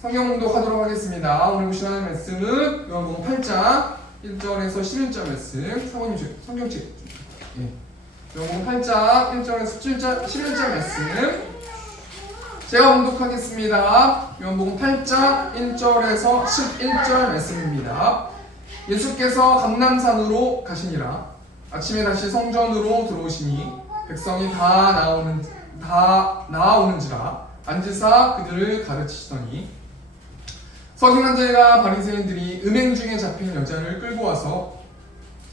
성경 봉독하도록 하겠습니다. 오늘 보실 하나님 말씀은 요한복음 8장 1절에서 11절 말씀. 사모님 성경책. 요한복음 8장 1절에서 11절 말씀. 제가 봉독하겠습니다. 요한복음 8장 1절에서 11절 말씀입니다. 예수께서 감람산으로 가시니라. 아침에 다시 성전으로 들어오시니 백성이 다 나아오는지라 앉으사 그들을 가르치시더니 서기관 자가 바리새인들이 음행 중에 잡힌 여자를 끌고 와서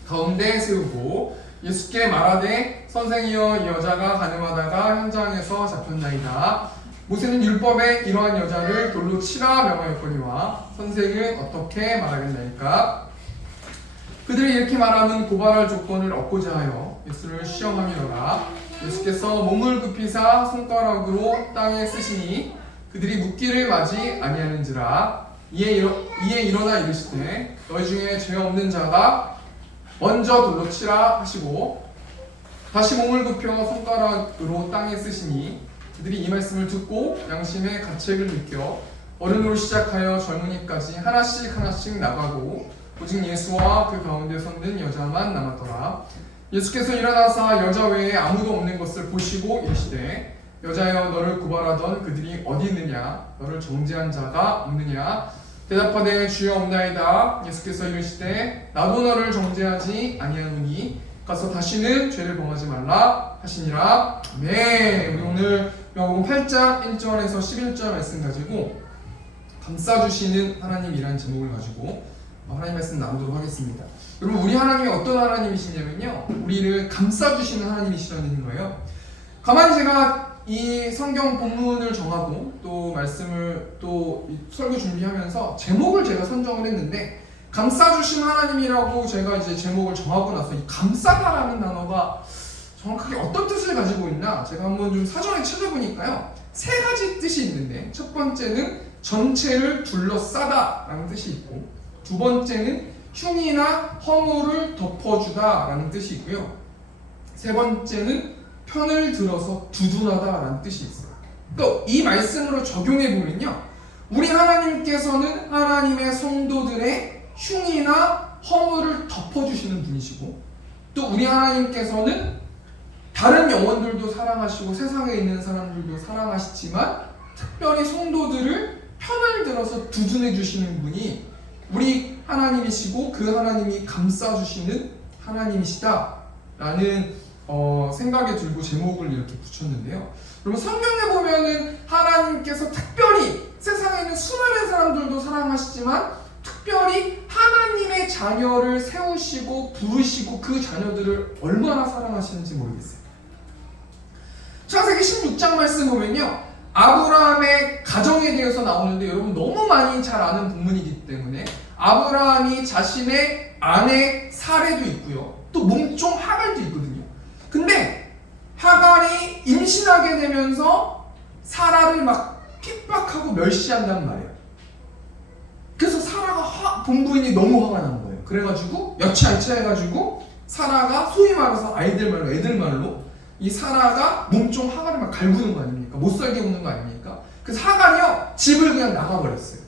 가운데 세우고 예수께 말하되 선생이여 이 여자가 가늠하다가 현장에서 잡혔나이다. 모세는 율법에 이러한 여자를 돌로 치라 명하였거니와 선생은 어떻게 말하겠나이까. 그들이 이렇게 말하면 고발할 조건을 얻고자 하여 예수를 시험함이로라. 예수께서 몸을 굽히사 손가락으로 땅에 쓰시니 그들이 묻기를 마지 아니하는지라. 이에 일어나 이르시되 너희 중에 죄 없는 자가 먼저 돌로 치라 하시고 다시 몸을 굽혀 손가락으로 땅에 쓰시니 그들이 이 말씀을 듣고 양심의 가책을 느껴 어른으로 시작하여 젊은이까지 하나씩 나가고 오직 예수와 그 가운데 섰는 여자만 남았더라. 예수께서 일어나사 여자 외에 아무도 없는 것을 보시고 이르시되 여자여 너를 고발하던 그들이 어디 있느냐? 너를 정죄한 자가 없느냐? 대답하되 주여 없나이다. 예수께서 이르시되 나도 너를 정죄하지 아니하노니 가서 다시는 죄를 범하지 말라 하시니라. 네, 우리 오늘 요한복음 8장 1절에서 11절 말씀 가지고 감싸주시는 하나님이라는 제목을 가지고 하나님 말씀 나누도록 하겠습니다. 여러분, 우리 하나님이 어떤 하나님이시냐면요, 우리를 감싸주시는 하나님이시라는 거예요. 가만히 제가 이 성경 본문을 정하고 또 말씀을 또 설교 준비하면서 제목을 제가 선정을 했는데, 감싸주신 하나님이라고 제가 이제 제목을 정하고 나서 이 감싸다라는 단어가 정확하게 어떤 뜻을 가지고 있나 제가 한번 좀 사전에 찾아보니까요, 세 가지 뜻이 있는데, 첫 번째는 전체를 둘러싸다 라는 뜻이 있고, 두 번째는 흉이나 허물을 덮어주다 라는 뜻이 있고요, 세 번째는 편을 들어서 두둔하다 라는 뜻이 있어요. 또 이 말씀으로 적용해 보면요, 우리 하나님께서는 하나님의 성도들의 흉이나 허물을 덮어주시는 분이시고, 또 우리 하나님께서는 다른 영혼들도 사랑하시고 세상에 있는 사람들도 사랑하시지만 특별히 성도들을 편을 들어서 두둔해 주시는 분이 우리 하나님이시고 그 하나님이 감싸주시는 하나님이시다 라는 생각이 들고 제목을 이렇게 붙였는데요. 그러면 성경에 보면은 하나님께서 특별히 세상에 있는 수많은 사람들도 사랑하시지만 특별히 하나님의 자녀를 세우시고 부르시고 그 자녀들을 얼마나 사랑하시는지 모르겠어요. 창세기 16장 말씀 보면요, 아브라함의 가정에 대해서 나오는데, 여러분 너무 많이 잘 아는 본문이기 때문에 아브라함이 자신의 아내 사레도 있고요, 또 몸종 하갈도 있거든요. 근데 하갈이 임신하게 되면서 사라를 막 핍박하고 멸시한단 말이에요. 그래서 사라가 본부인이 너무 화가 난 거예요. 그래가지고 여차여차해가지고 사라가 소위 말해서 애들 말로 이 사라가 몸종 하갈을 막 갈구는 거 아닙니까? 못 살게 구는 거 아닙니까? 그래서 하갈이요, 집을 그냥 나가버렸어요.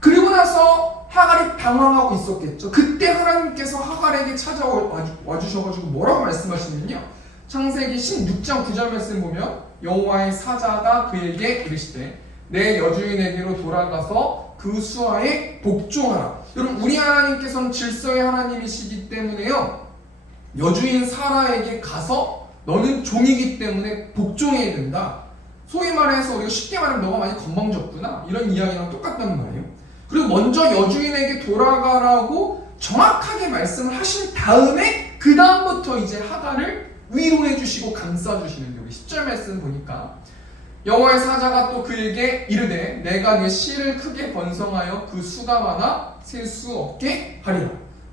그리고 나서 하갈이 당황하고 있었겠죠. 그때 하나님께서 하갈에게 찾아와 주셔가지고 뭐라고 말씀하시냐면요, 창세기 16장 9절 말씀 보면 여호와의 사자가 그에게 이르시되 내 여주인에게로 돌아가서 그 수하에 복종하라. 여러분, 우리 하나님께서는 질서의 하나님이시기 때문에요, 여주인 사라에게 가서 너는 종이기 때문에 복종해야 된다. 소위 말해서 우리가 쉽게 말하면 너가 많이 건방졌구나, 이런 이야기랑 똑같단 말이에요. 그리고 먼저 여주인에게 돌아가라고 정확하게 말씀을 하신 다음에 그 다음부터 이제 하갈을 위로해 주시고 감싸 주시는데, 우리 10절 말씀 보니까 여호와의 사자가 또 그에게 이르되 내가 내 씨를 크게 번성하여 그 수가 많아 셀 수 없게 하리라.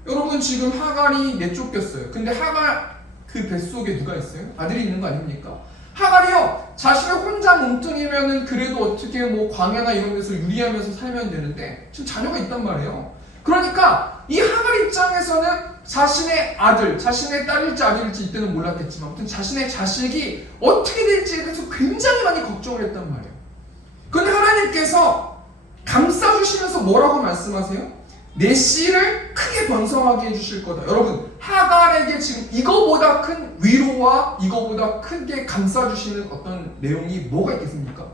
여러분, 지금 하갈이 내쫓겼어요. 근데 하갈 그 뱃속에 누가 있어요? 아들이 있는 거 아닙니까? 하갈이요, 자신을 혼자 몸뚱이면은 그래도 어떻게 뭐 광야나 이런 데서 유리하면서 살면 되는데 지금 자녀가 있단 말이에요. 그러니까 이 하갈 입장에서는 자신의 아들, 자신의 딸일지 아들일지 이때는 몰랐겠지만 아무튼 자신의 자식이 어떻게 될지에 대해서 굉장히 많이 걱정을 했단 말이에요. 그런데 하나님께서 감싸주시면서 뭐라고 말씀하세요? 내 씨를 크게 번성하게 해주실 거다. 여러분, 하갈에게 지금 이거보다 큰 위로와 이거보다 크게 감싸주시는 어떤 내용이 뭐가 있겠습니까?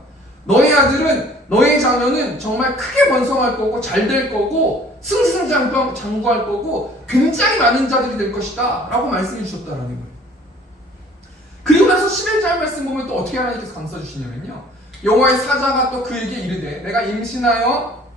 너의 아들은, 너의 자녀는 정말 크게 번성할 거고 잘 될 거고 승승장구할 거고 굉장히 많은 자들이 될 것이다 라고 말씀해 주셨다라는 거예요. 그리고 나서 11절 말씀 보면 또 어떻게 하나님께서 감싸주시냐면요, 여호와의 사자가 또 그에게 이르되 내가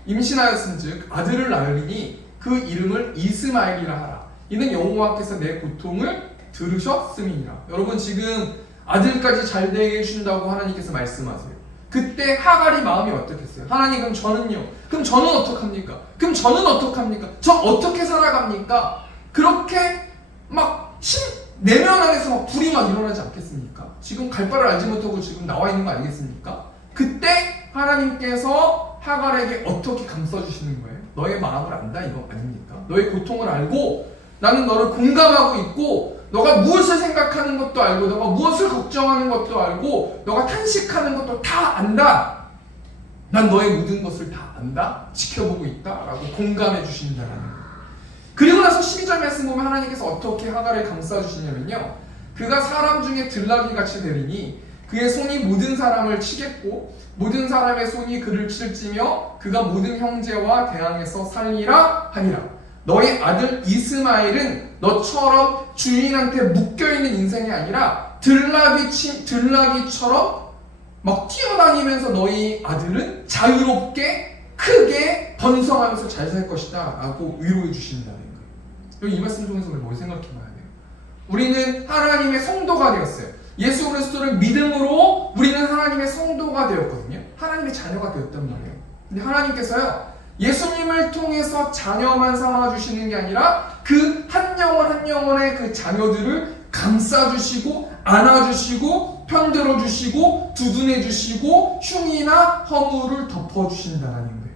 임신하였은즉 아들을 낳으리니 그 이름을 이스마엘이라 하라. 이는 여호와께서 내 고통을 들으셨음이니라. 여러분, 지금 아들까지 잘 되게 해준다고 하나님께서 말씀하세요. 그때 하갈이 마음이 어떻겠어요? 하나님, 그럼 저는요? 그럼 저는 어떡합니까? 그럼 저는 어떡합니까? 저 어떻게 살아갑니까? 그렇게 막 내면 안에서 막 불이 막 일어나지 않겠습니까? 지금 갈 바를 알지 못하고 지금 나와 있는 거 아니겠습니까? 그때 하나님께서 하갈에게 어떻게 감싸주시는 거예요? 너의 마음을 안다 이거 아닙니까? 너의 고통을 알고 나는 너를 공감하고 있고 너가 무엇을 생각하는 것도 알고 너가 무엇을 걱정하는 것도 알고 너가 탄식하는 것도 다 안다. 난 너의 모든 것을 다 안다. 지켜보고 있다 라고 공감해 주신다는 거예요. 그리고 나서 12절 말씀 보면 하나님께서 어떻게 하갈을 감싸주시냐면요, 그가 사람 중에 들나귀 같이 되리니 그의 손이 모든 사람을 치겠고 모든 사람의 손이 그를 칠지며 그가 모든 형제와 대항해서 살리라 하니라. 너의 아들 이스마엘은 너처럼 주인한테 묶여있는 인생이 아니라 들나귀처럼 막 뛰어다니면서 너희 아들은 자유롭게 크게 번성하면서 잘 살 것이다 라고 위로해 주신다는 거예요. 여기 이 말씀 통해서 우리 뭘 생각해 봐야 돼요? 우리는 하나님의 성도가 되었어요. 예수 그리스도를 믿음으로 우리는 하나님의 성도가 되었거든요. 하나님의 자녀가 되었단 말이에요. 근데 하나님께서요, 예수님을 통해서 자녀만 삼아주시는 게 아니라 그 한 영혼 한 영혼의 그 자녀들을 감싸주시고 안아주시고 편들어주시고 두둔해주시고 흉이나 허물을 덮어주신다는 거예요.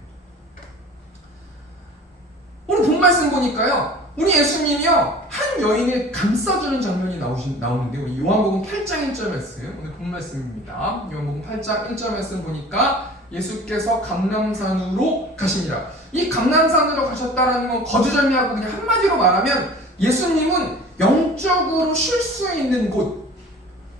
오늘 본 말씀 보니까요, 우리 예수님이요 한 여인을 감싸주는 장면이 나오는데요. 요한복음 8장 1절 말씀, 오늘 본 말씀입니다. 요한복음 8장 1절 말씀 보니까 예수께서 감람산으로 가시니라. 이 감람산으로 가셨다는 건 거두절미하고 그냥 한마디로 말하면 예수님은 영적으로 쉴 수 있는 곳,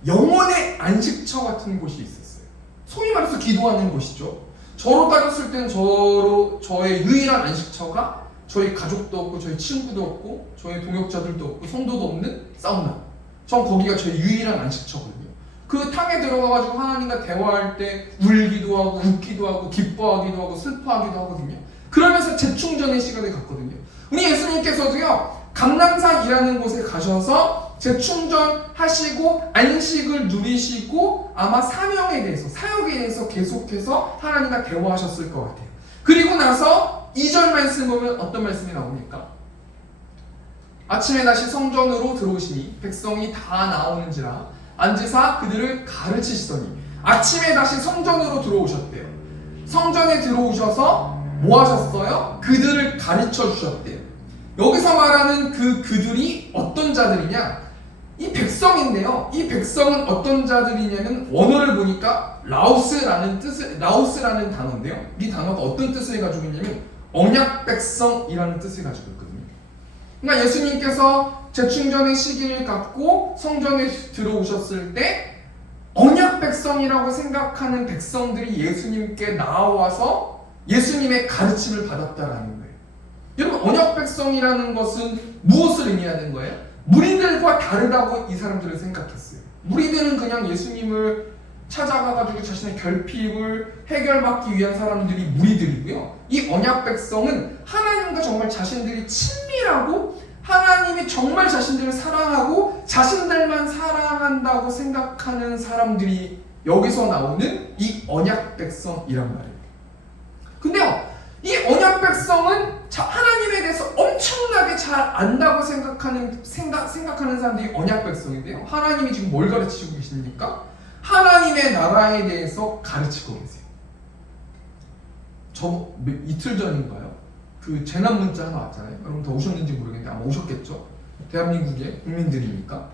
영혼의 안식처 같은 곳이 있었어요. 소위 말해서 기도하는 곳이죠. 저로 따졌을 때는 저의 유일한 안식처가 저희 가족도 없고 저희 친구도 없고 저희 동역자들도 없고 성도도 없는 사우나. 전 거기가 저희 유일한 안식처거든요. 그 탕에 들어가가지고 하나님과 대화할 때 울기도 하고 웃기도 하고 기뻐하기도 하고 슬퍼하기도 하거든요. 그러면서 재충전의 시간을 갖거든요. 우리 예수님께서도요 감람산이라는 곳에 가셔서 재충전하시고 안식을 누리시고 아마 사명에 대해서 사역에 대해서 계속해서 하나님과 대화하셨을 것 같아요. 그리고 나서 2절 말씀 보면 어떤 말씀이 나옵니까? 아침에 다시 성전으로 들어오시니 백성이 다 나오는지라 앉으사 그들을 가르치시더니. 아침에 다시 성전으로 들어오셨대요. 성전에 들어오셔서 뭐 하셨어요? 그들을 가르쳐 주셨대요. 여기서 말하는 그들이 어떤 자들이냐? 이 백성인데요. 이 백성은 어떤 자들이냐면 원어를 보니까 라우스라는 단어인데요. 이 단어가 어떤 뜻을 가지고 있냐면 언약 백성이라는 뜻을 가지고 있거든요. 그러니까 예수님께서 재충전의 시기를 갖고 성전에 들어오셨을 때 언약 백성이라고 생각하는 백성들이 예수님께 나와서 예수님의 가르침을 받았다라는 거예요. 여러분, 언약 백성이라는 것은 무엇을 의미하는 거예요? 무리들과 다르다고 이 사람들은 생각했어요. 무리들은 그냥 예수님을 찾아가가지고 자신의 결핍을 해결받기 위한 사람들이 무리들이고요. 이 언약 백성은 하나님과 정말 자신들이 친밀하고 하나님이 정말 자신들을 사랑하고 자신들만 사랑한다고 생각하는 사람들이 여기서 나오는 이 언약 백성이란 말이에요. 근데요, 이 언약 백성은 하나님에 대해서 엄청나게 잘 안다고 생각하는 사람들이 언약 백성인데요. 하나님이 지금 뭘 가르치고 계십니까? 하나님의 나라에 대해서 가르치고 계세요. 이틀 전인가요? 그 재난 문자 하나 왔잖아요. 여러분 다 오셨는지 모르겠는데 아마 오셨겠죠? 대한민국의 국민들이니까.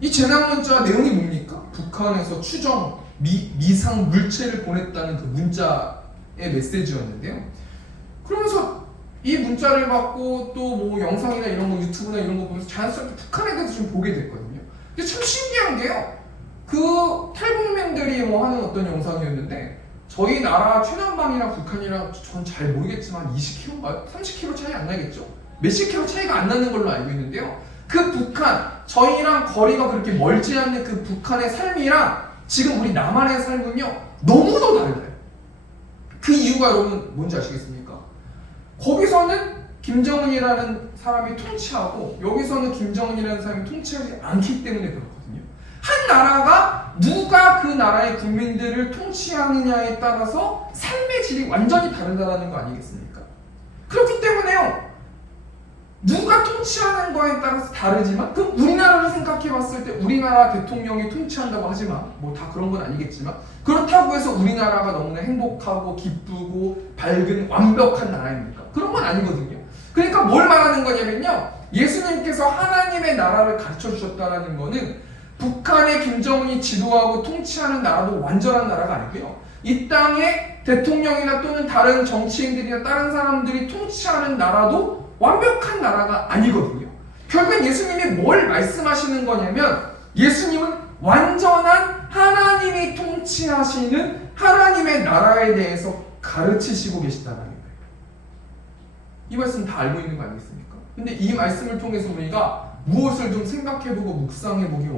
이 재난 문자 내용이 뭡니까? 북한에서 추정 미상 물체를 보냈다는 그 문자의 메시지였는데요. 그러면서 이 문자를 받고 또 뭐 영상이나 이런 거 유튜브나 이런 거 보면서 자연스럽게 북한에 대해서 좀 보게 됐거든요. 근데 참 신기한 게요. 그 탈북민들이 뭐 하는 어떤 영상이었는데 저희 나라 최남방이랑 북한이랑 전 잘 모르겠지만 20km인가요? 30km 차이 안 나겠죠? 몇십 킬로 차이가 안 나는 걸로 알고 있는데요. 그 북한, 저희랑 거리가 그렇게 멀지 않는 그 북한의 삶이랑 지금 우리 남한의 삶은요 너무도 달라요. 그 이유가 여러분 뭔지 아시겠습니까? 거기서는 김정은이라는 사람이 통치하고 여기서는 김정은이라는 사람이 통치하지 않기 때문에 그렇거든요. 한 나라가 누가 그 나라의 국민들을 통치하느냐에 따라서 삶의 질이 완전히 다르다는 거 아니겠습니까? 그렇기 때문에요. 누가 통치하는 거에 따라서 다르지만 그럼 우리나라를 생각해 봤을 때 우리나라 대통령이 통치한다고 하지만 뭐 다 그런 건 아니겠지만 그렇다고 해서 우리나라가 너무나 행복하고 기쁘고 밝은 완벽한 나라입니까? 그런 건 아니거든요. 그러니까 뭘 말하는 거냐면요. 예수님께서 하나님의 나라를 가르쳐 주셨다는 거는 북한의 김정은이 지도하고 통치하는 나라도 완전한 나라가 아니고요. 이 땅에 대통령이나 또는 다른 정치인들이나 다른 사람들이 통치하는 나라도 완벽한 나라가 아니거든요. 결국 예수님이 뭘 말씀하시는 거냐면 예수님은 완전한 하나님이 통치하시는 하나님의 나라에 대해서 가르치시고 계시다는 거예요. 이 말씀 다 알고 있는 거 아니겠습니까? 근데 이 말씀을 통해서 우리가 무엇을 좀 생각해보고 묵상해보기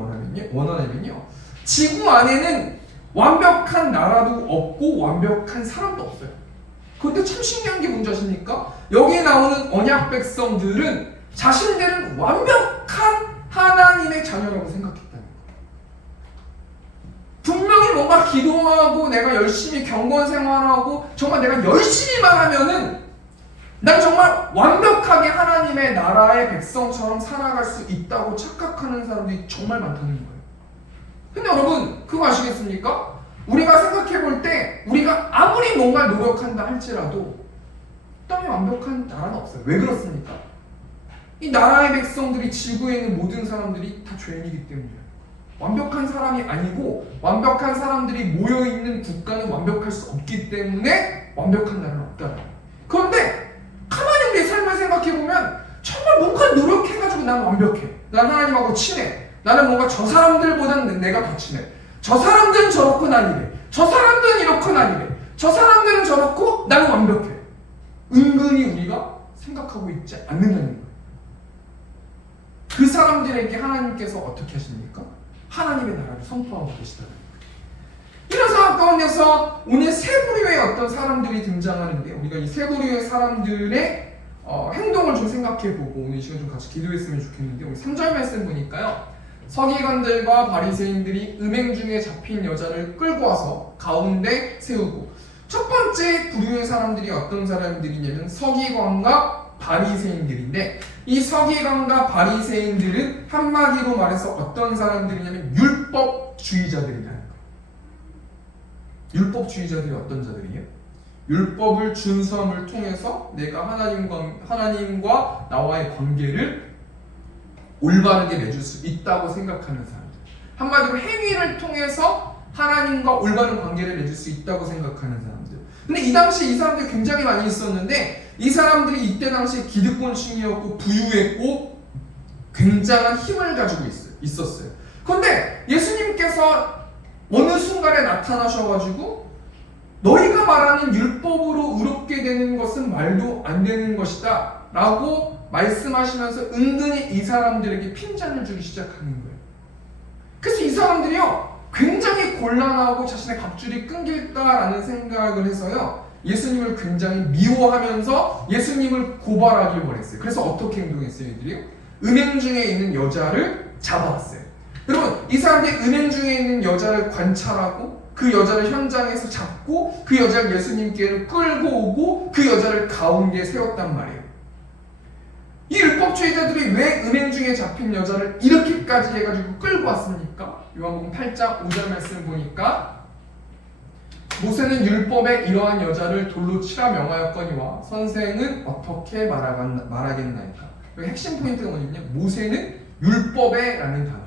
원하냐면요. 지구 안에는 완벽한 나라도 없고 완벽한 사람도 없어요. 그런데 참 신기한 게 뭔지 아십니까? 여기에 나오는 언약 백성들은 자신들은 완벽한 하나님의 자녀라고 생각했다는 거예요. 분명히 뭔가 기도하고 내가 열심히 경건 생활하고 정말 내가 열심히만 하면은 난 정말 완벽하게 하나님의 나라의 백성처럼 살아갈 수 있다고 착각하는 사람들이 정말 많다는 거예요. 근데 여러분 그거 아시겠습니까? 우리가 생각해 볼 때 우리가 아무리 뭔가 노력한다 할지라도 땅에 완벽한 나라는 없어요. 왜 그렇습니까? 이 나라의 백성들이 지구에 있는 모든 사람들이 다 죄인이기 때문이에요. 완벽한 사람이 아니고 완벽한 사람들이 모여있는 국가는 완벽할 수 없기 때문에 완벽한 나라는 없다는 거예요. 그런데 가만히 우리의 삶을 생각해보면 정말 뭔가 노력해가지고 난 완벽해. 난 하나님하고 친해. 나는 뭔가 저 사람들보다는 내가 더 친해. 저 사람들은 저렇고 난 이래. 저 사람들은 이렇고 난 이래. 저 사람들은 저렇고 나는 완벽해. 은근히 우리가 생각하고 있지 않는다는 거예요. 그 사람들에게 하나님께서 어떻게 하십니까? 하나님의 나라를 선포하고 계시다는 거예요. 이런 상황 가운데서 오늘 세 부류의 어떤 사람들이 등장하는데 우리가 이 세 부류의 사람들의 행동을 좀 생각해보고 오늘 이 시간 좀 같이 기도했으면 좋겠는데 오늘 3절 말씀 보니까요. 서기관들과 바리새인들이 음행 중에 잡힌 여자를 끌고 와서 가운데 세우고 첫 번째 부류의 사람들이 어떤 사람들이냐면 서기관과 바리새인들인데 이 서기관과 바리새인들은 한마디로 말해서 어떤 사람들이냐면 율법주의자들이라는 거예요. 율법주의자들이 어떤 자들이에요? 율법을 준수함을 통해서 내가 하나님과 나와의 관계를 올바르게 맺을 수 있다고 생각하는 사람들. 한마디로 행위를 통해서 하나님과 올바른 관계를 맺을 수 있다고 생각하는 사람들. 근데 이 당시에 이 사람들이 굉장히 많이 있었는데 이 사람들이 이때 당시에 기득권층이었고 부유했고 굉장한 힘을 가지고 있었어요. 그런데 예수님께서 어느 순간에 나타나셔가지고 너희가 말하는 율법으로 의롭게 되는 것은 말도 안 되는 것이다 라고 말씀하시면서 은근히 이 사람들에게 핀잔을 주기 시작하는 거예요. 그래서 이 사람들이요 굉장히 곤란하고 자신의 갑줄이 끊길까라는 생각을 해서요 예수님을 굉장히 미워하면서 예수님을 고발하길 원했어요. 그래서 어떻게 행동했어요? 이들이요? 음행 중에 있는 여자를 잡아왔어요. 여러분 이 사람들이 음행 중에 있는 여자를 관찰하고 그 여자를 현장에서 잡고 그 여자를 예수님께로 끌고 오고 그 여자를 가운데에 세웠단 말이에요. 이 율법주의자들이 왜 음행 중에 잡힌 여자를 이렇게까지 해가지고 끌고 왔습니까? 요한복음 8장 5절 말씀 보니까 모세는 율법에 이러한 여자를 돌로 치라 명하였거니와 선생은 어떻게 말하겠나이까. 여기 핵심 포인트가 뭐냐면요, 모세는 율법에 라는 단어예요.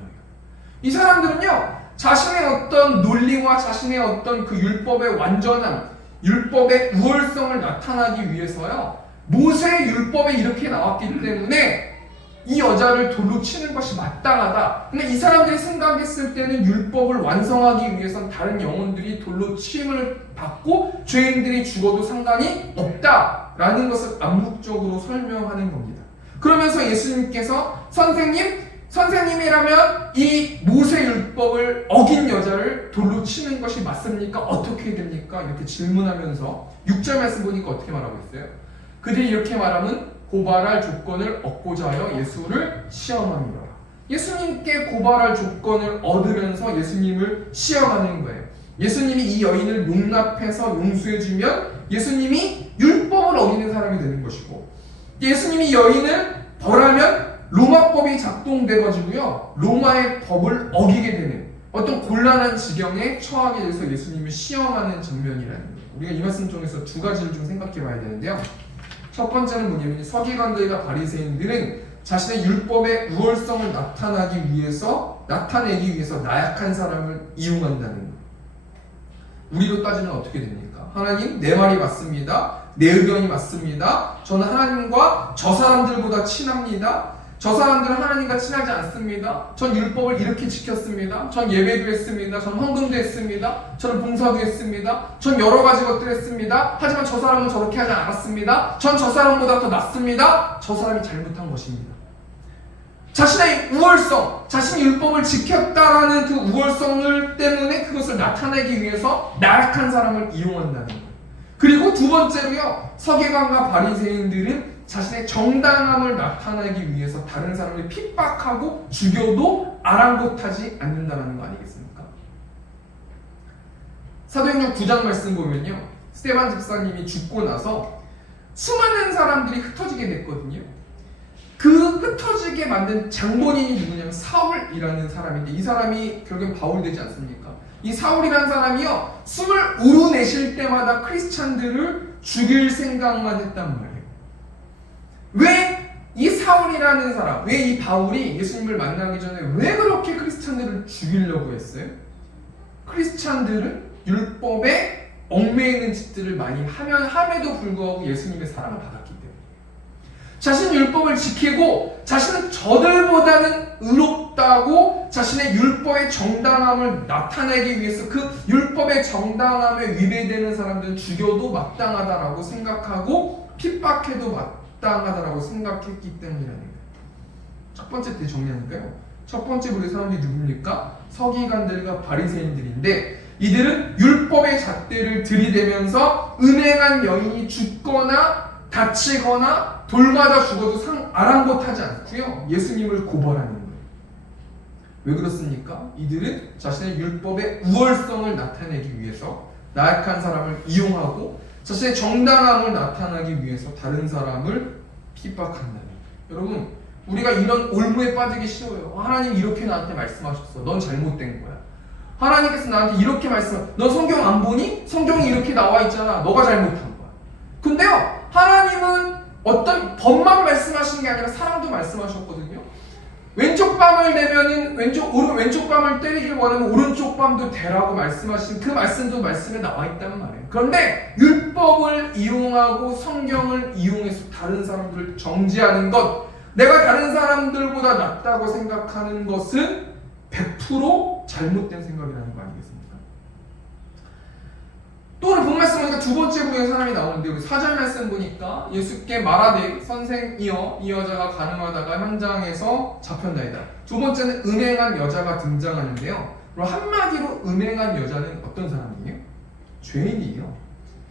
이 사람들은요, 자신의 어떤 논리와 자신의 어떤 그 율법의 완전함, 율법의 우월성을 나타나기 위해서요, 모세의 율법에 이렇게 나왔기 때문에 이 여자를 돌로 치는 것이 마땅하다. 근데 이 사람들이 생각했을 때는 율법을 완성하기 위해선 다른 영혼들이 돌로 치임을 받고 죄인들이 죽어도 상관이 없다라는 것을 암묵적으로 설명하는 겁니다. 그러면서 예수님께서 선생님이라면 이 모세 율법을 어긴 여자를 돌로 치는 것이 맞습니까? 어떻게 됩니까? 이렇게 질문하면서 6절 말씀 보니까 어떻게 말하고 있어요? 그들이 이렇게 말하면 고발할 조건을 얻고자 하여 예수를 시험합니다. 예수님께 고발할 조건을 얻으면서 예수님을 시험하는 거예요. 예수님이 이 여인을 용납해서 용서해주면 예수님이 율법을 어기는 사람이 되는 것이고, 예수님이 여인을 벌하면 로마법이 작동돼가지고요, 로마의 법을 어기게 되는 어떤 곤란한 지경에 처하게 돼서 예수님을 시험하는 장면이라는 거예요. 우리가 이 말씀 중에서 두 가지를 좀 생각해 봐야 되는데요. 첫 번째는 뭐냐면 서기관들과 바리새인들은 자신의 율법의 우월성을 나타내기 위해서 나약한 사람을 이용한다는 거예요. 우리로 따지면 어떻게 됩니까? 하나님, 내 말이 맞습니다. 내 의견이 맞습니다. 저는 하나님과 저 사람들보다 친합니다. 저 사람들은 하나님과 친하지 않습니다. 전 율법을 이렇게 지켰습니다. 전 예배도 했습니다. 전 헌금도 했습니다. 저는 봉사도 했습니다. 전 여러 가지 것들을 했습니다. 하지만 저 사람은 저렇게 하지 않았습니다. 전 저 사람보다 더 낫습니다. 저 사람이 잘못한 것입니다. 자신의 우월성, 자신이 율법을 지켰다라는 그 우월성을 때문에 그것을 나타내기 위해서 나약한 사람을 이용한다는 거예요. 그리고 두 번째로요, 서기관과 바리새인들은 자신의 정당함을 나타내기 위해서 다른 사람을 핍박하고 죽여도 아랑곳하지 않는다는 거 아니겠습니까? 사도행전 9장 말씀 보면요, 스데반 집사님이 죽고 나서 수많은 사람들이 흩어지게 됐거든요. 그 흩어지게 만든 장본인이 누구냐면 사울이라는 사람인데, 이 사람이 결국엔 바울 되지 않습니까? 이 사울이라는 사람이요, 숨을 우러내실 때마다 크리스찬들을 죽일 생각만 했단 말이에요. 왜 이 사울이라는 사람, 왜 이 바울이 예수님을 만나기 전에 왜 그렇게 크리스찬들을 죽이려고 했어요? 크리스찬들은 율법에 얽매이는 짓들을 많이 함에도 불구하고 예수님의 사랑을 받았기 때문에, 자신 율법을 지키고 자신은 저들보다는 의롭다고 자신의 율법의 정당함을 나타내기 위해서 그 율법의 정당함에 위배되는 사람들은 죽여도 마땅하다라고 생각하고 핍박해도 마땅하다라고 생각했기 때문이라는 거예요. 첫 번째 때 정리하니까요, 첫 번째 부류의 사람들이 누굽니까? 서기관들과 바리새인들인데, 이들은 율법의 잣대를 들이대면서 음행한 여인이 죽거나 다치거나 돌 맞아 죽어도 아랑곳하지 않고요, 예수님을 고발하는 거예요. 왜 그렇습니까? 이들은 자신의 율법의 우월성을 나타내기 위해서 나약한 사람을 이용하고 자신의 정당함을 나타내기 위해서 다른 사람을 핍박한다는 거예요. 여러분, 우리가 이런 올무에 빠지기 싫어요. 하나님 이렇게 나한테 말씀하셨어. 넌 잘못된 거야. 하나님께서 나한테 이렇게 너 성경 안 보니? 성경이 이렇게 나와 있잖아. 너가 잘못한 거야. 근데요, 하나님은 어떤 법만 말씀하시는 게 아니라 사랑도 말씀하셨거든요. 왼쪽 뺨을 대면은 왼쪽 뺨을 때리길 원하면 오른쪽 뺨도 대라고 말씀하신 그 말씀도 말씀에 나와 있단 말이에요. 그런데 율법을 이용하고 성경을 이용해서 다른 사람들을 정죄하는 것, 내가 다른 사람들보다 낫다고 생각하는 것은 100% 잘못된 생각이라는 거 아니겠습니까? 또 오늘 본 말씀 보니까 두 번째 부류의 사람이 나오는데, 우리 4절 말씀 보니까 예수께 말하되 선생이여 이 여자가 가늠하다가 현장에서 잡혔나이다. 두 번째는 음행한 여자가 등장하는데요, 그럼 한마디로 음행한 여자는 어떤 사람이에요? 죄인이에요.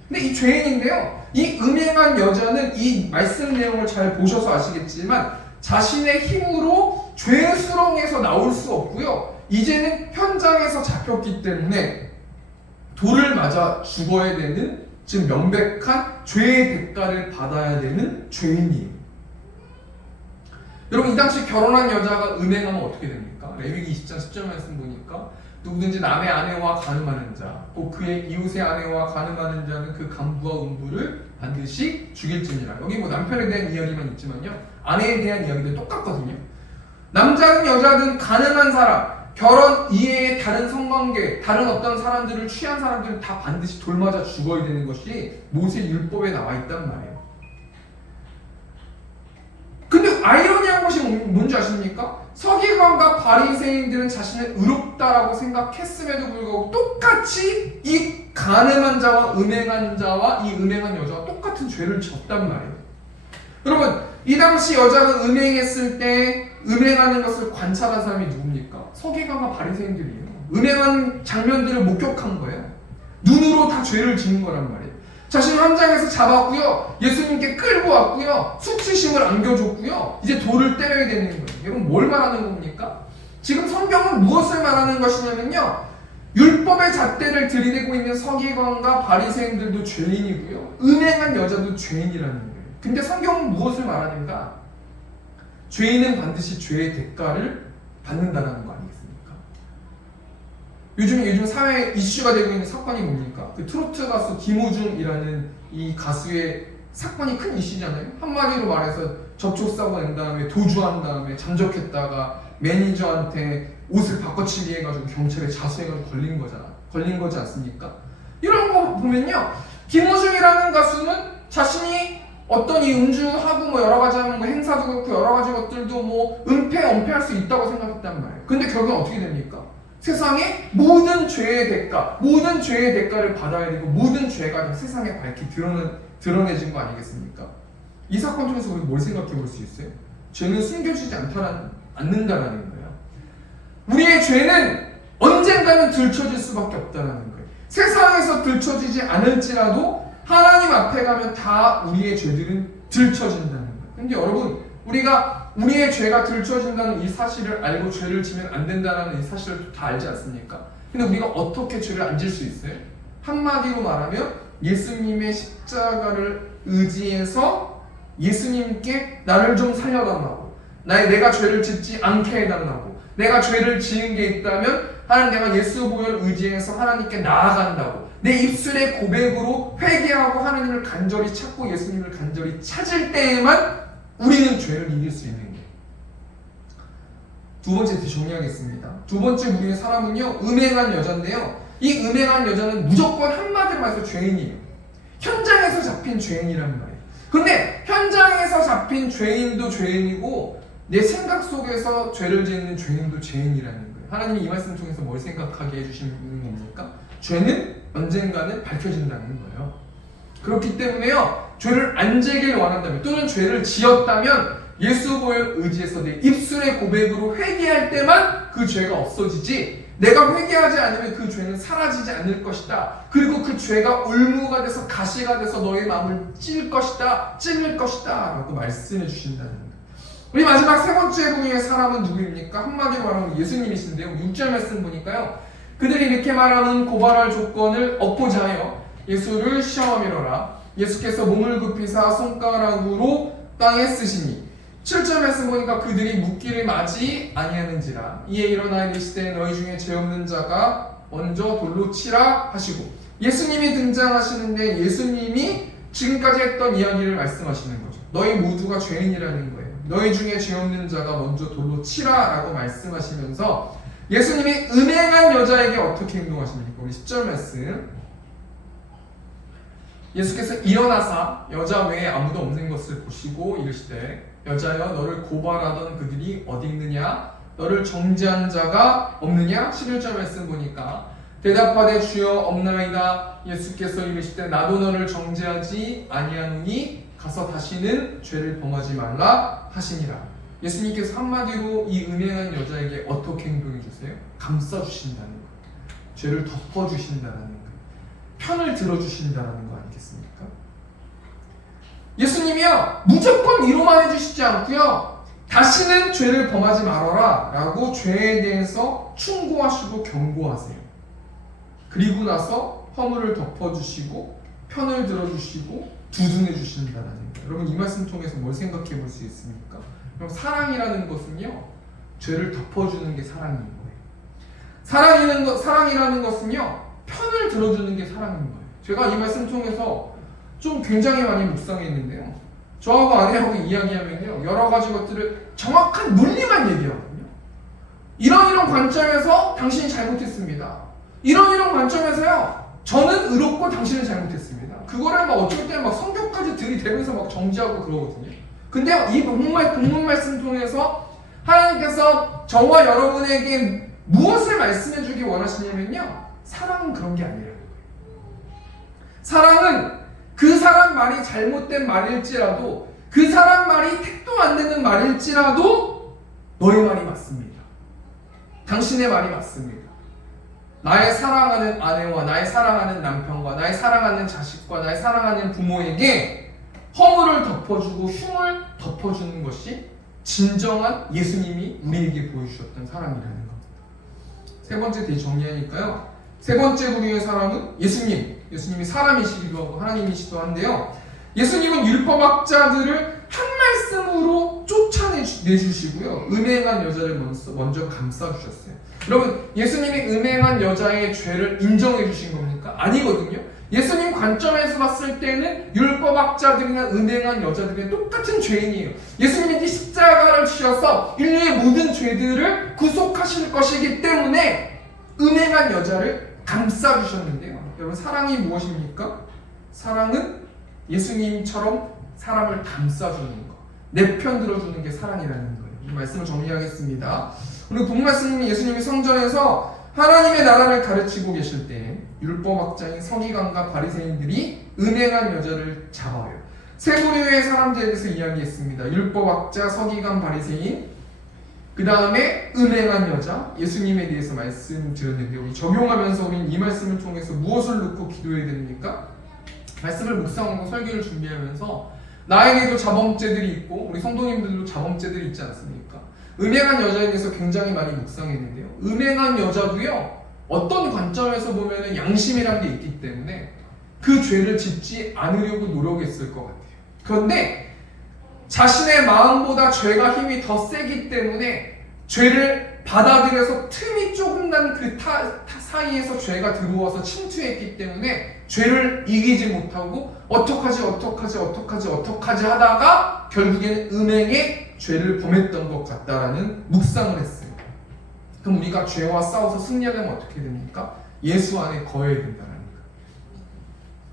근데 이 죄인인데요, 이 음행한 여자는 이 말씀 내용을 잘 보셔서 아시겠지만 자신의 힘으로 죄 수렁에서 나올 수 없고요, 이제는 현장에서 잡혔기 때문에 돌을 맞아 죽어야 되는, 즉 명백한 죄의 대가를 받아야 되는 죄인이에요. 여러분, 이 당시 결혼한 여자가 음행하면 어떻게 됩니까? 레위기 20장 10절 말씀 보니까 누구든지 남의 아내와 간음하는 자, 곧 그의 이웃의 아내와 간음하는 자는 그 간부와 음부를 반드시 죽일지니라. 여기 뭐 남편에 대한 이야기만 있지만요, 아내에 대한 이야기도 똑같거든요. 남자든 여자든 간음한 사람, 결혼 이외의 다른 성관계, 다른 어떤 사람들을 취한 사람들은 다 반드시 돌맞아 죽어야 되는 것이 모세 율법에 나와 있단 말이에요. 근데 아이러니한 것이 뭔지 아십니까? 서기관과 바리새인들은 자신을 의롭다라고 생각했음에도 불구하고 똑같이 이 간음한 자와 음행한 자와 이 음행한 여자와 똑같은 죄를 졌단 말이에요. 여러분, 이 당시 여자가 음행했을 때 음행하는 것을 관찰한 사람이 누굽니까? 서기관과 바리새인들이에요. 음행한 장면들을 목격한 거예요. 눈으로 다 죄를 지은 거란 말이에요. 자신을 현장에서 잡았고요, 예수님께 끌고 왔고요, 수치심을 안겨줬고요, 이제 돌을 때려야 되는 거예요. 여러분, 뭘 말하는 겁니까? 지금 성경은 무엇을 말하는 것이냐면요, 율법의 잣대를 들이대고 있는 서기관과 바리새인들도 죄인이고요, 음행한 여자도 죄인이라는 거예요. 근데 성경은 무엇을 말하는가? 죄인은 반드시 죄의 대가를 받는다는 거 아니겠습니까? 요즘 사회에 이슈가 되고 있는 사건이 뭡니까? 그 트로트 가수 김호중이라는 이 가수의 사건이 큰 이슈잖아요. 한마디로 말해서 접촉사고 낸 다음에 도주한 다음에 잠적했다가 매니저한테 옷을 바꿔치기 해가지고 경찰에 자수해가지고 걸린 거지 않습니까? 이런 거 보면요, 김호중이라는 가수는 자신이 어떤 이 음주하고 뭐 여러 가지 하는 뭐 행사도 그렇고 여러 가지 것들도 뭐 은폐할 수 있다고 생각했단 말이에요. 근데 결국은 어떻게 됩니까? 세상에 모든 죄의 대가를 받아야 되고 모든 죄가 세상에 밝히 드러내진 거 아니겠습니까? 이 사건 통해서 우리 뭘 생각해 볼 수 있어요? 죄는 숨겨지지 않는다라는 거예요. 우리의 죄는 언젠가는 들춰질 수밖에 없다라는 거예요. 세상에서 들춰지지 않을지라도 하나님 앞에 가면 다 우리의 죄들은 들춰진다는 거예요. 근데 여러분, 우리가 우리의 죄가 들춰진다는 이 사실을 알고 죄를 지면 안 된다는 이 사실을 다 알지 않습니까? 근데 우리가 어떻게 죄를 안 질 수 있어요? 한마디로 말하면 예수님의 십자가를 의지해서 예수님께 나를 좀 살려달라고, 내가 죄를 짓지 않게 해달라고, 내가 죄를 지은 게 있다면 하나님, 내가 예수 보혈 의지해서 하나님께 나아간다고, 내 입술의 고백으로 회개하고 하나님을 간절히 찾고 예수님을 간절히 찾을 때에만 우리는 죄를 이길 수 있는 거예요. 두 번째 정리하겠습니다. 두 번째 우리의 사람은요, 음행한 여자인데요, 이 음행한 여자는 무조건 한마디로 말해서 죄인이에요. 현장에서 잡힌 죄인이란 말이에요. 근데 현장에서 잡힌 죄인도 죄인이고 내 생각 속에서 죄를 짓는 죄인도 죄인이라는 거예요. 하나님이 이 말씀 통해서 뭘 생각하게 해주시는 겁니까? 죄는 언젠가는 밝혀진다는 거예요. 그렇기 때문에요, 죄를 안 지길 원한다면 또는 죄를 지었다면 예수 보혈 의지해서 내 입술의 고백으로 회개할 때만 그 죄가 없어지지, 내가 회개하지 않으면 그 죄는 사라지지 않을 것이다. 그리고 그 죄가 울무가 돼서 가시가 돼서 너의 마음을 찔 것이다, 찔릴 것이다 라고 말씀해 주신다는 거예요. 우리 마지막 세 번째 분의 사람은 누구입니까? 한마디로 말하면 예수님이신데요, 6절 말씀 보니까요, 그들이 이렇게 말하는 고발할 조건을 얻고자 하여 예수를 시험하미러라. 예수께서 몸을 굽히사 손가락으로 땅에 쓰시니, 7절 말씀 보니까 그들이 묻기를 마지 아니하는지라. 이에 일어나 이르시되 너희 중에 죄 없는 자가 먼저 돌로 치라 하시고, 예수님이 등장하시는데 예수님이 지금까지 했던 이야기를 말씀하시는 거죠. 너희 모두가 죄인이라는 거예요. 너희 중에 죄 없는 자가 먼저 돌로 치라 라고 말씀하시면서 예수님이 음행한 여자에게 어떻게 행동하십니까? 우리 10절 말씀, 예수께서 일어나사 여자 외에 아무도 없는 것을 보시고 이르시되 여자여, 너를 고발하던 그들이 어디 있느냐? 너를 정죄한 자가 없느냐? 11절 말씀 보니까 대답하되 주여 없나이다. 예수께서 이르시되 나도 너를 정죄하지 아니하노니 가서 다시는 죄를 범하지 말라 하시니라. 예수님께서 한마디로 이 음행한 여자에게 어떻게 행동해 주세요? 감싸주신다는 거예요. 죄를 덮어주신다는 거예요. 편을 들어주신다는 거 아니겠습니까? 예수님이요, 무조건 위로만 해주시지 않고요, 다시는 죄를 범하지 말아라 라고 죄에 대해서 충고하시고 경고하세요. 그리고 나서 허물을 덮어주시고 편을 들어주시고 두둔해 주신다는 거예요. 여러분, 이 말씀 통해서 뭘 생각해 볼 수 있습니까? 그럼 사랑이라는 것은요, 죄를 덮어주는 게 사랑인 거예요. 사랑이라는 것은요, 편을 들어주는 게 사랑인 거예요. 제가 이 말씀 통해서 좀 굉장히 많이 묵상했는데요. 저하고 아내하고 이야기하면요, 여러 가지 것들을 정확한 논리만 얘기하거든요. 이런 관점에서 당신이 잘못했습니다. 이런 관점에서요, 저는 의롭고 당신은 잘못했습니다. 그거를 막 어쩔 때는 막 성경까지 들이대면서 막 정지하고 그러거든요. 근데 이 본문 말씀 통해서 하나님께서 저와 여러분에게 무엇을 말씀해 주기 원하시냐면요, 사랑은 그런 게 아니라는 거예요. 사랑은 그 사람 말이 잘못된 말일지라도, 그 사람 말이 택도 안 되는 말일지라도 너의 말이 맞습니다. 당신의 말이 맞습니다. 나의 사랑하는 아내와 나의 사랑하는 남편과 나의 사랑하는 자식과 나의 사랑하는 부모에게 허물을 덮어주고 흉을 덮어주는 것이 진정한 예수님이 우리에게 보여주셨던 사랑이라는 겁니다. 세 번째 정리하니까요, 세 번째 부류의 사랑은 예수님이 사람이시기도 하고 하나님이시기도 한데요, 예수님은 율법학자들을 한 말씀으로 쫓아내주시고요, 음행한 여자를 먼저 감싸주셨어요. 여러분, 예수님이 음행한 여자의 죄를 인정해 주신 겁니까? 아니거든요. 예수님 관점에서 봤을 때는 율법학자들이나 음행한 여자들이 똑같은 죄인이에요. 예수님이 십자가를 지셔서 인류의 모든 죄들을 구속하실 것이기 때문에 음행한 여자를 감싸주셨는데요. 여러분, 사랑이 무엇입니까? 사랑은 예수님처럼 사람을 감싸주는 것, 내 편 들어주는 게 사랑이라는 거예요. 이 말씀을 정리하겠습니다. 그리고 본 말씀은 예수님이 성전에서 하나님의 나라를 가르치고 계실 때 율법학자인 서기관과 바리새인들이 음행한 여자를 잡아요. 세 부류의 사람들에 대해서 이야기했습니다. 율법학자, 서기관, 바리새인, 그 다음에 음행한 여자, 예수님에 대해서 말씀드렸는데, 우리 적용하면서 우리는 이 말씀을 통해서 무엇을 놓고 기도해야 됩니까? 말씀을 묵상하고 설교를 준비하면서 나에게도 자범죄들이 있고 우리 성도님들도 자범죄들이 있지 않습니까? 음행한 여자에 대해서 굉장히 많이 묵상했는데요, 음행한 여자도요, 어떤 관점에서 보면 양심이란 게 있기 때문에 그 죄를 짓지 않으려고 노력했을 것 같아요. 그런데 자신의 마음보다 죄가 힘이 더 세기 때문에 죄를 받아들여서 틈이 조금 난 그 사이에서 죄가 들어와서 침투했기 때문에 죄를 이기지 못하고 어떡하지 하다가 결국에는 음행의 죄를 범했던 것 같다라는 묵상을 했어요. 그럼 우리가 죄와 싸워서 승리하려면 어떻게 됩니까? 예수 안에 거해야 된다는 거예요.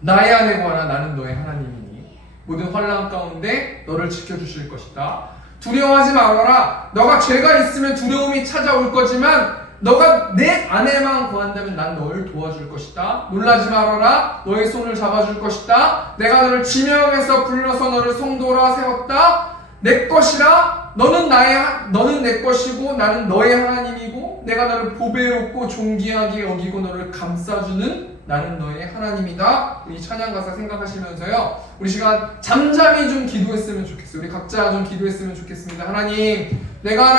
나의 안에 거하나 나는 너의 하나님이니 모든 환난 가운데 너를 지켜주실 것이다. 두려워하지 말아라. 너가 죄가 있으면 두려움이 찾아올 거지만 너가 내 안에만 거한다면 난 너를 도와줄 것이다. 놀라지 말아라. 너의 손을 잡아줄 것이다. 내가 너를 지명해서 불러서 너를 성도라 세웠다. 내 것이라. 너는 내 것이고 나는 너의 하나님이고 내가 너를 보배롭고 존귀하게 여기고 너를 감싸주는 나는 너의 하나님이다. 우리 찬양 가사 생각하시면서요, 우리 시간 잠잠히 좀 기도했으면 좋겠어요. 우리 각자 좀 기도했으면 좋겠습니다. 하나님, 내가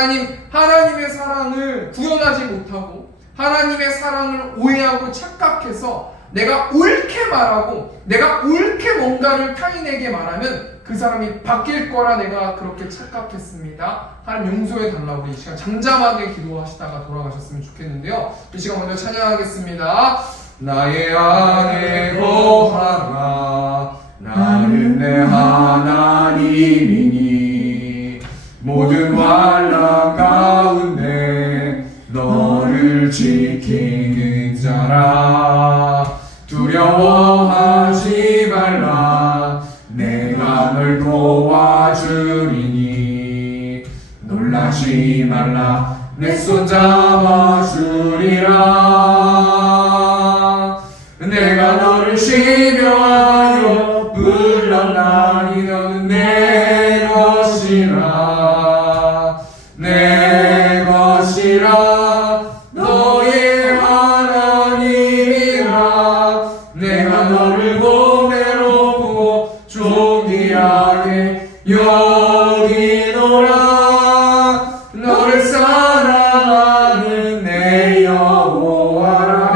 하나님의 사랑을 구현하지 못하고 하나님의 사랑을 오해하고 착각해서 내가 옳게 말하고 내가 옳게 뭔가를 타인에게 말하면 그 사람이 바뀔 거라 내가 그렇게 착각했습니다. 하나님 용서해 달라고 우리 이 시간 잠잠하게 기도하시다가 돌아가셨으면 좋겠는데요. 이 시간 먼저 찬양하겠습니다. 나의 안에 거하라. 나는 내 하나님이니 모든 환난 가운데 너를 지키는 자라. 두려워하지 말라. 내가 널 도와주리니 놀라지 말라. 내 손 잡아주리라. 내가 너를 심여하여 불렀나니 너는 내 것이라. 내 것이라. 너의 하나님이라. 내가 너를 보배롭고 존귀하게 여기노라. 너를 사랑하는 내 여호와라.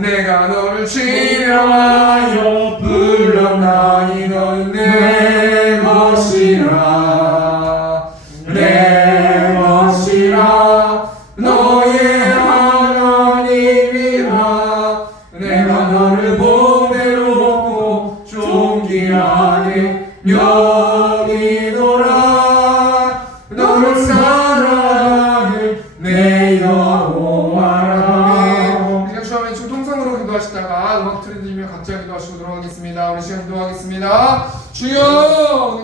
내가 너를 지명하여 불렀나니 너는 내 것이라. 내 것이라. 너의 하나님이라. 여호와라. 우리가 처음에 지금 통성으로 기도하시다가 음악 틀어드리며 각자 기도하시고 들어가겠습니다. 우리 시간 기도하겠습니다. 주여